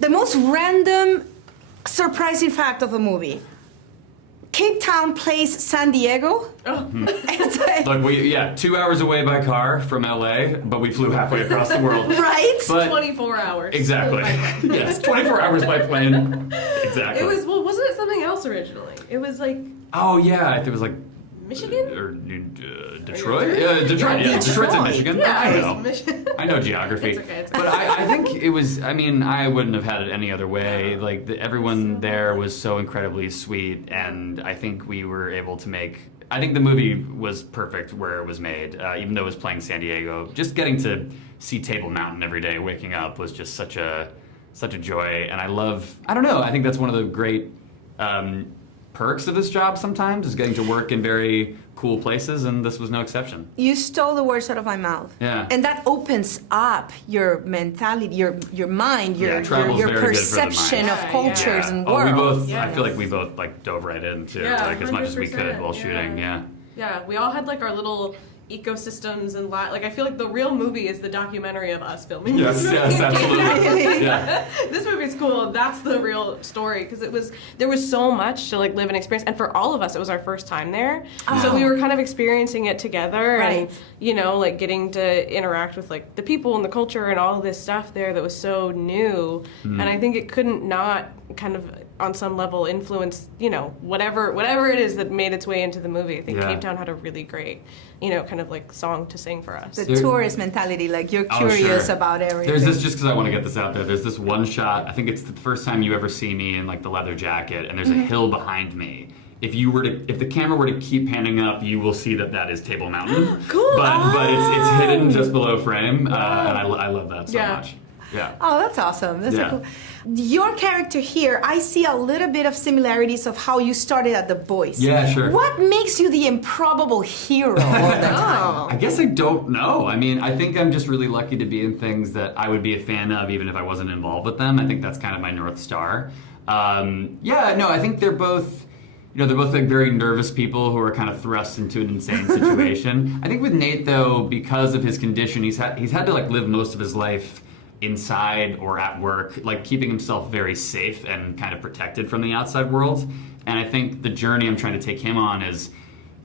The most random, surprising fact of the movie. Cape Town plays San Diego. Oh. It's like, Look, 2 hours away by car from LA, but we flew halfway across the world. right? But 24 hours. exactly. Yes, 24 hours by plane. Exactly. It was, wasn't it something else originally? It was like Oh yeah, it was like Michigan? or Detroit. Detroit. Yeah, Detroit's in Michigan. Yeah, I it know. was Michigan. I know geography. It's okay, it's But okay. I think it was. I mean, I wouldn't have had it any other way. Like everyone there was so incredibly sweet, and I think we were able to make. I think the movie was perfect where it was made, even though it was playing San Diego. Just getting to see Table Mountain every day, waking up, was just such a joy. And I love. I don't know. I think that's one of the great perks of this job. Sometimes is getting to work in very cool places, and this was no exception. You stole the words out of my mouth. Yeah. And that opens up your mentality, your mind, your travel's very good for the perception mind. of cultures and Oh, we worlds. both. I Yes. feel like we both like dove right into Yeah, like as much as we could 100%, while shooting. Yeah. Yeah, we all had like our little ecosystems and like I feel like the real movie is the documentary of us filming. Yes, this yes, movie. absolutely. Yeah. This movie's cool. That's the real story because there was so much to like live and experience, and for all of us, it was our first time there. So we were kind of experiencing it together, Right. and like getting to interact with like the people and the culture and all this stuff there that was so new. And I think it couldn't not kind of on some level influence whatever it is that made its way into the movie. I think Yeah. Cape Town had a really great kind of like song to sing for us. The There- tourist mentality, like you're Oh, curious sure. about everything. There's this, just because I want to get this out there, there's this one shot, I think it's the first time you ever see me in like the leather jacket, and there's a hill behind me. If the camera were to keep panning up, you will see that is Table Mountain. Cool. But it's hidden just below frame, and I love that so Yeah. much. Yeah. Oh, that's awesome. That's Yeah. cool. Your character here, I see a little bit of similarities of how you started at The Boys. Yeah, sure. What makes you the improbable hero all the time? I guess I don't know. I mean, I think I'm just really lucky to be in things that I would be a fan of even if I wasn't involved with them. I think that's kind of my North Star. I think they're both, they're both like very nervous people who are kind of thrust into an insane situation. I think with Nate though, because of his condition, he's had to like live most of his life inside or at work, like keeping himself very safe and kind of protected from the outside world. And I think the journey I'm trying to take him on is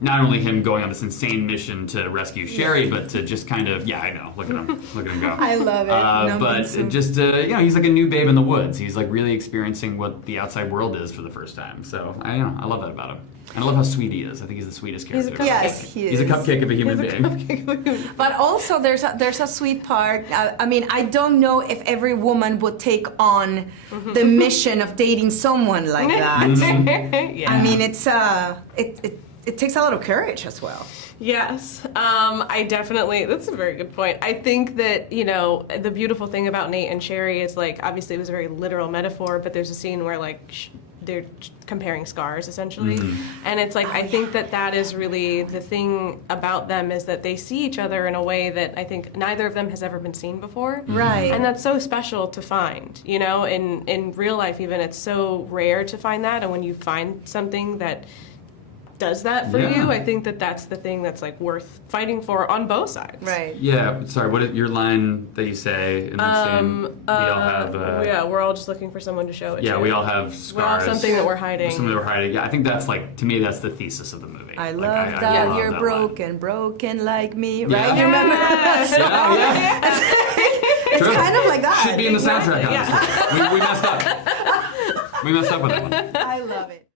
not only him going on this insane mission to rescue Sherry, but to just kind of, I know, look at him go. I love it. No, But it's so- just, he's like a new babe in the woods. He's like really experiencing what the outside world is for the first time. So I love that about him. And I love how sweet he is. I think he's the sweetest character. Yes, he is. He's a cupcake of a human being. But also, there's a sweet part. I mean, I don't know if every woman would take on the mission of dating someone like that. Yeah. I mean, it's it takes a lot of courage as well. Yes, I definitely, that's a very good point. I think that, the beautiful thing about Nate and Sherry is like, obviously it was a very literal metaphor, but there's a scene where like they're comparing scars essentially. And it's like, I think that is really the thing about them is that they see each other in a way that I think neither of them has ever been seen before. Right. And that's so special to find, in real life even, it's so rare to find that. And when you find something that does that for you, I think that's the thing that's like worth fighting for on both sides. Right. Yeah, sorry, what is your line that you say in the scene? We all have... we're all just looking for someone to show it to. Yeah, we all have scars. We're all something that we're hiding. Something that we're hiding. Yeah, I think that's like, to me, that's the thesis of the movie. I Like, love that love you're that broken like me, Yeah. right? You remember? Yeah. It's True. kind of like that. Should be in the soundtrack, honestly. We messed up. We messed up with that one. I love it.